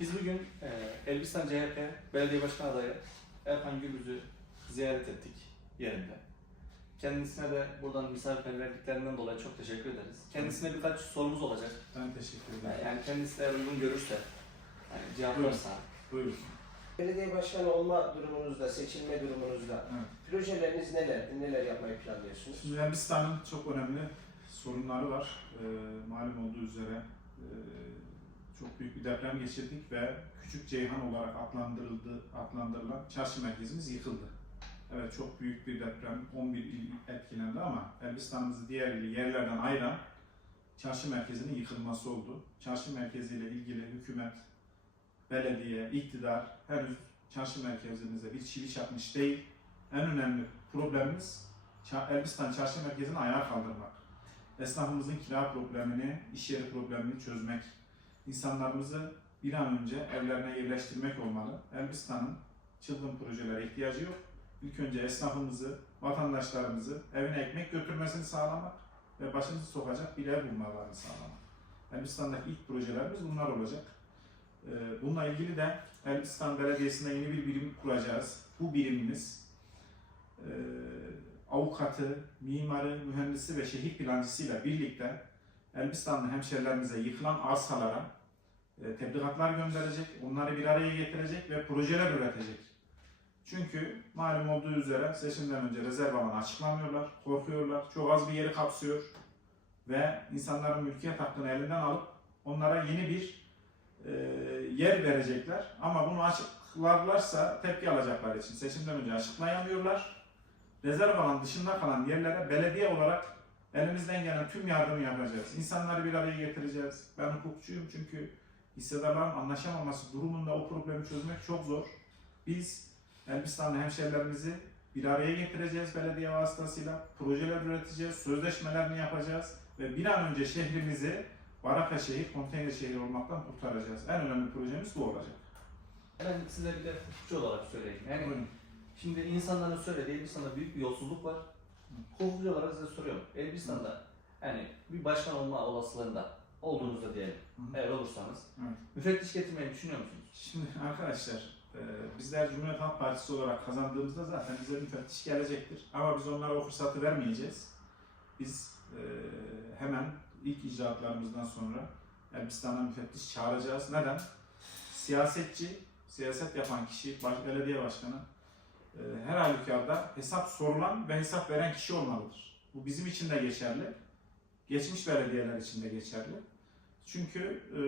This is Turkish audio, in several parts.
Biz bugün e, Elbistan CHP Belediye Başkan Adayı Erkan Gürbüz'ü ziyaret ettik yerinde. Kendisine de buradan misafirperverliklerinden dolayı çok teşekkür ederiz. Kendisine birkaç sorumuz olacak. Ben teşekkür ederim. Yani kendisi eğer uygun görürse, yani cevaplarsa. Buyurun. Belediye başkanı olma durumunuzda, seçilme durumunuzda Evet. projeleriniz neler? Neler yapmayı planlıyorsunuz? Şimdi Elbistan'ın çok önemli sorunları var. Ee, malum olduğu üzere e, çok büyük bir deprem geçirdik ve Küçük Ceyhan olarak adlandırıldı, adlandırılan çarşı merkezimiz yıkıldı. Evet çok büyük bir deprem, 11 il etkilendi ama Elbistan'ımızı diğer yerlerden ayıran çarşı merkezinin yıkılması oldu. Çarşı merkeziyle ilgili hükümet, belediye, iktidar henüz çarşı merkezimize bir çivi çakmış değil. En önemli problemimiz Elbistan Çarşı Merkezi'ni ayağa kaldırmak. Esnafımızın kira problemini, iş yeri problemini çözmek. İnsanlarımızı bir an önce evlerine yerleştirmek olmalı. Elbistan'ın çılgın projelere ihtiyacı yok. İlk önce esnafımızı, vatandaşlarımızı evine ekmek götürmesini sağlamak ve başımızı sokacak bir ev bulmalarını sağlamak. Elbistan'daki ilk projelerimiz bunlar olacak. Ee, Bununla ilgili de Elbistan Belediyesi'nde yeni bir birim kuracağız. Bu birimimiz e, avukatı, mimarı, mühendisi ve şehir plancısıyla birlikte Elbistanlı hemşerilerimize yıkılan arsalara tebligatlar gönderecek, onları bir araya getirecek ve projeler üretecek. Çünkü malum olduğu üzere seçimden önce rezerv alanı açıklamıyorlar, korkuyorlar, çok az bir yeri kapsıyor ve insanların mülkiyet hakkını elinden alıp onlara yeni bir e, yer verecekler. Ama bunu açıklarlarsa tepki alacaklar için seçimden önce açıklayamıyorlar rezerv alan dışında kalan yerlere belediye olarak elimizden gelen tüm yardımı yapacağız. İnsanları bir araya getireceğiz. Ben hukukçuyum çünkü hissedarların anlaşamaması durumunda o problemi çözmek çok zor. Biz Elbistanlı hemşehrilerimizi bir araya getireceğiz belediye vasıtasıyla. Projeler üreteceğiz, sözleşmelerini yapacağız ve bir an önce şehrimizi baraka şehir, konteyner şehir olmaktan kurtaracağız. En önemli projemiz bu olacak. Ben size bir de hukukçu olarak söyleyeyim. Yani Buyurun. şimdi insanların söylediği Elbistan'da büyük bir yolsuzluk var. Hukukçu olarak size soruyorum. Elbistan'da yani bir başkan olma olasılığında olduğunuzda diyelim. Hı. Eğer olursanız. Evet. Müfettiş getirmeyi düşünüyor musunuz? Şimdi arkadaşlar, e, bizler Cumhuriyet Halk Partisi olarak kazandığımızda zaten bize müfettiş gelecektir. Ama biz onlara o fırsatı vermeyeceğiz. Biz e, hemen ilk icraatlarımızdan sonra Elbistan'a müfettiş çağıracağız. Neden? Siyasetçi, siyaset yapan kişi, baş, belediye başkanı e, her halükarda hesap sorulan ve hesap veren kişi olmalıdır. Bu bizim için de geçerli. Geçmiş belediyeler için de geçerli. Çünkü e,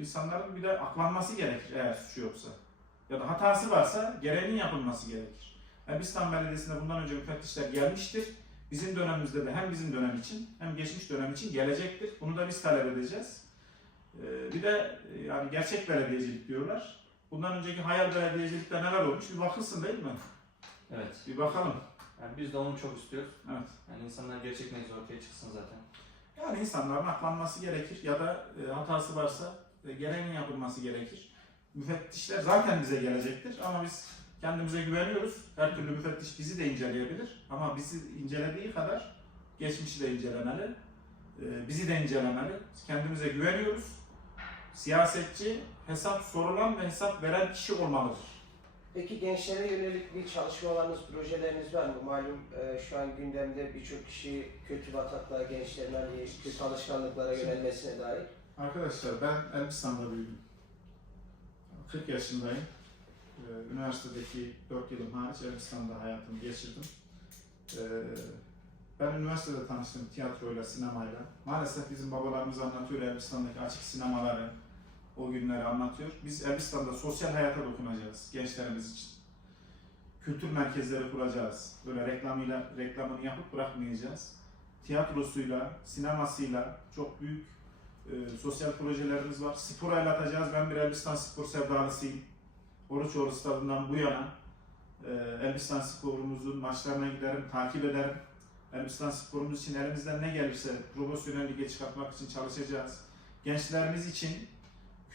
insanların bir de aklanması gerekir eğer suçu yoksa. Ya da hatası varsa gereğinin yapılması gerekir. Elbistan Belediyesi'nde bundan önce müfettişler gelmiştir. Bizim dönemimizde de hem bizim dönem için hem geçmiş dönem için gelecektir. Bunu da biz talep edeceğiz. E, bir de e, yani gerçek belediyecilik diyorlar. Bundan önceki hayal belediyecilikte neler olmuş bir bakılsın değil mi? Evet. Bir bakalım. Yani biz de onu çok istiyoruz. Evet. Yani insanlar gerçek neyse ortaya çıksın zaten. Yani insanların aklanması gerekir ya da e, hatası varsa e, gereğinin yapılması gerekir. Müfettişler zaten bize gelecektir ama biz kendimize güveniyoruz. Her türlü müfettiş bizi de inceleyebilir ama bizi incelediği kadar geçmişi de incelemeli, e, bizi de incelemeli. Kendimize güveniyoruz. Siyasetçi hesap sorulan ve hesap veren kişi olmalıdır. Peki gençlere yönelik bir çalışmalarınız, projeleriniz var mı? Malum e, şu an gündemde birçok kişi kötü bataklığa, gençlerin hani kötü alışkanlıklara yönelmesine dair. Arkadaşlar ben Elbistan'da büyüdüm. 40 yaşındayım. Ee, Üniversitedeki 4 yılım hariç Elbistan'da hayatımı geçirdim. Ee, Ben üniversitede tanıştım tiyatroyla, sinemayla. Maalesef bizim babalarımız anlatıyor Elbistan'daki açık sinemaları, o günleri anlatıyor. Biz Elbistan'da sosyal hayata dokunacağız gençlerimiz için. Kültür merkezleri kuracağız. Böyle reklamıyla reklamını yapıp bırakmayacağız. Tiyatrosuyla, sinemasıyla çok büyük e, sosyal projelerimiz var. Spor el atacağız. Ben bir Elbistan spor sevdalısıyım. Oruçoğlu stadından bu yana e, Elbistan sporumuzun maçlarına giderim, takip ederim. Elbistan sporumuz için elimizden ne gelirse profesyonel lige çıkartmak için çalışacağız. Gençlerimiz için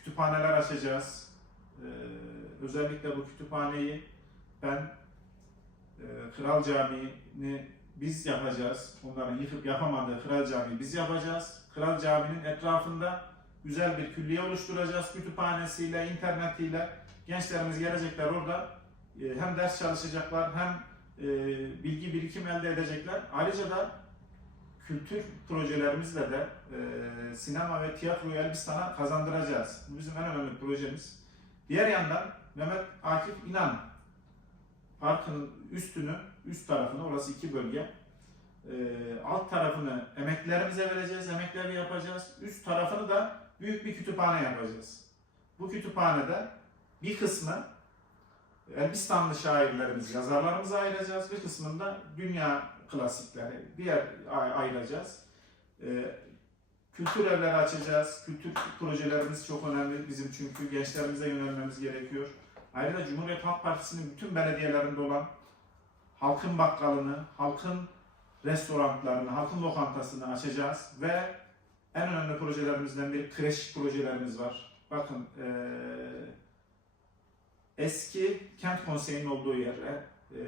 kütüphaneler açacağız. E, özellikle bu kütüphaneyi ben e, Kral Camii'ni biz yapacağız. Onların yıkıp yapamadığı Kral Camii'yi biz yapacağız. Kral Camii'nin etrafında güzel bir külliye oluşturacağız. Kütüphanesiyle, internetiyle gençlerimiz gelecekler orada e, hem ders çalışacaklar hem e, bilgi birikim elde edecekler. Ayrıca da kültür projelerimizle de e, sinema ve tiyatroyu Elbistan'a kazandıracağız. Bu bizim en önemli projemiz. Diğer yandan Mehmet Akif İnan parkın üstünü, üst tarafını, orası iki bölge, e, alt tarafını emeklilerimize vereceğiz, emekleri yapacağız. Üst tarafını da büyük bir kütüphane yapacağız. Bu kütüphanede bir kısmı Elbistanlı şairlerimiz, yazarlarımıza ayıracağız. Bir kısmında dünya klasikleri, diğer ay- ayıracağız. Ee, kültür evleri açacağız. Kültür projelerimiz çok önemli bizim çünkü gençlerimize yönelmemiz gerekiyor. Ayrıca Cumhuriyet Halk Partisi'nin bütün belediyelerinde olan halkın bakkalını, halkın restoranlarını, halkın lokantasını açacağız ve en önemli projelerimizden bir kreş projelerimiz var. Bakın eee eski kent konseyinin olduğu yere, e,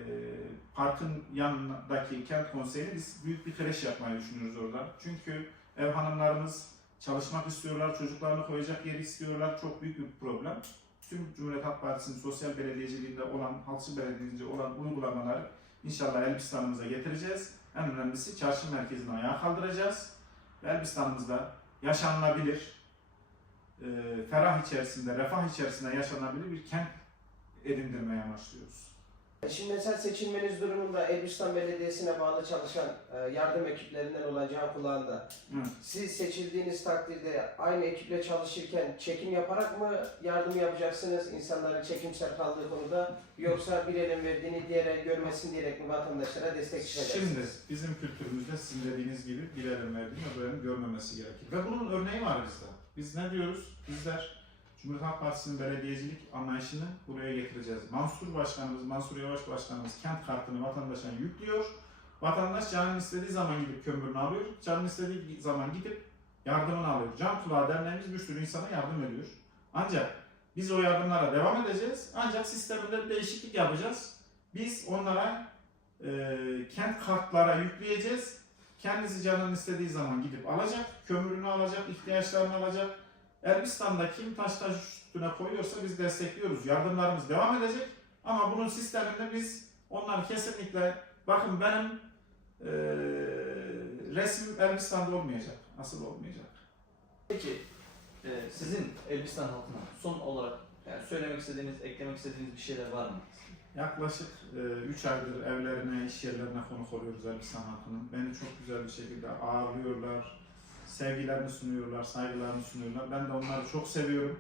parkın yanındaki kent konseyini biz büyük bir kreş yapmayı düşünüyoruz orada. Çünkü ev hanımlarımız çalışmak istiyorlar, çocuklarını koyacak yeri istiyorlar. Çok büyük bir problem. Tüm Cumhuriyet Halk Partisi'nin sosyal belediyeciliğinde olan, halkçı belediyeciliğinde olan uygulamaları inşallah Elbistan'ımıza getireceğiz. En önemlisi çarşı merkezini ayağa kaldıracağız. Ve Elbistan'ımızda yaşanılabilir, e, ferah içerisinde, refah içerisinde yaşanabilir bir kent edindirmeye amaçlıyoruz. Şimdi mesela seçilmeniz durumunda Elbistan Belediyesi'ne bağlı çalışan e, yardım ekiplerinden olan Can Kulağı'nda Evet. siz seçildiğiniz takdirde aynı ekiple çalışırken çekim yaparak mı yardım yapacaksınız insanların çekimsel kaldığı konuda yoksa bir elin verdiğini diğer el görmesin diyerek mi vatandaşlara destek çıkacaksınız? Şimdi bizim kültürümüzde sizin dediğiniz gibi bir elin verdiğini öbürünün görmemesi gerekir. Ve bunun örneği var bizde. Biz ne diyoruz? Bizler Cumhuriyet Halk Partisi'nin belediyecilik anlayışını buraya getireceğiz. Mansur Başkanımız, Mansur Yavaş Başkanımız kent kartını vatandaşa yüklüyor. Vatandaş canın istediği zaman gidip kömürünü alıyor. Canın istediği zaman gidip yardımını alıyor. Can Kulağı Derneğimiz bir sürü insana yardım ediyor. Ancak biz o yardımlara devam edeceğiz. Ancak sisteminde bir değişiklik yapacağız. Biz onlara e, kent kartlara yükleyeceğiz. Kendisi canın istediği zaman gidip alacak, kömürünü alacak, ihtiyaçlarını alacak. Elbistan'da kim taş taş üstüne koyuyorsa biz destekliyoruz. Yardımlarımız devam edecek. Ama bunun sisteminde biz onları kesinlikle bakın benim e, resmim Elbistan'da olmayacak. Asıl olmayacak. Peki e, sizin Elbistan halkına son olarak yani söylemek istediğiniz, eklemek istediğiniz bir şeyler var mı? Yaklaşık 3 aydır evlerine, iş yerlerine konuk oluyoruz Elbistan halkının. Beni çok güzel bir şekilde ağırlıyorlar. Sevgilerini sunuyorlar, saygılarını sunuyorlar. Ben de onları çok seviyorum.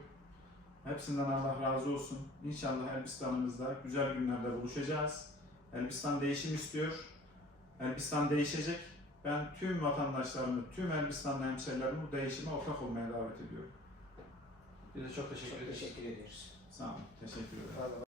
Hepsinden Allah razı olsun. İnşallah Elbistan'ımızda güzel günlerde buluşacağız. Elbistan değişim istiyor. Elbistan değişecek. Ben tüm vatandaşlarımı, tüm Elbistanlı hemşehrilerimi bu değişime ortak olmaya davet ediyorum. Biz de çok teşekkür Çok ederiz. teşekkür ediyoruz. Sağ olun. Teşekkür ederim.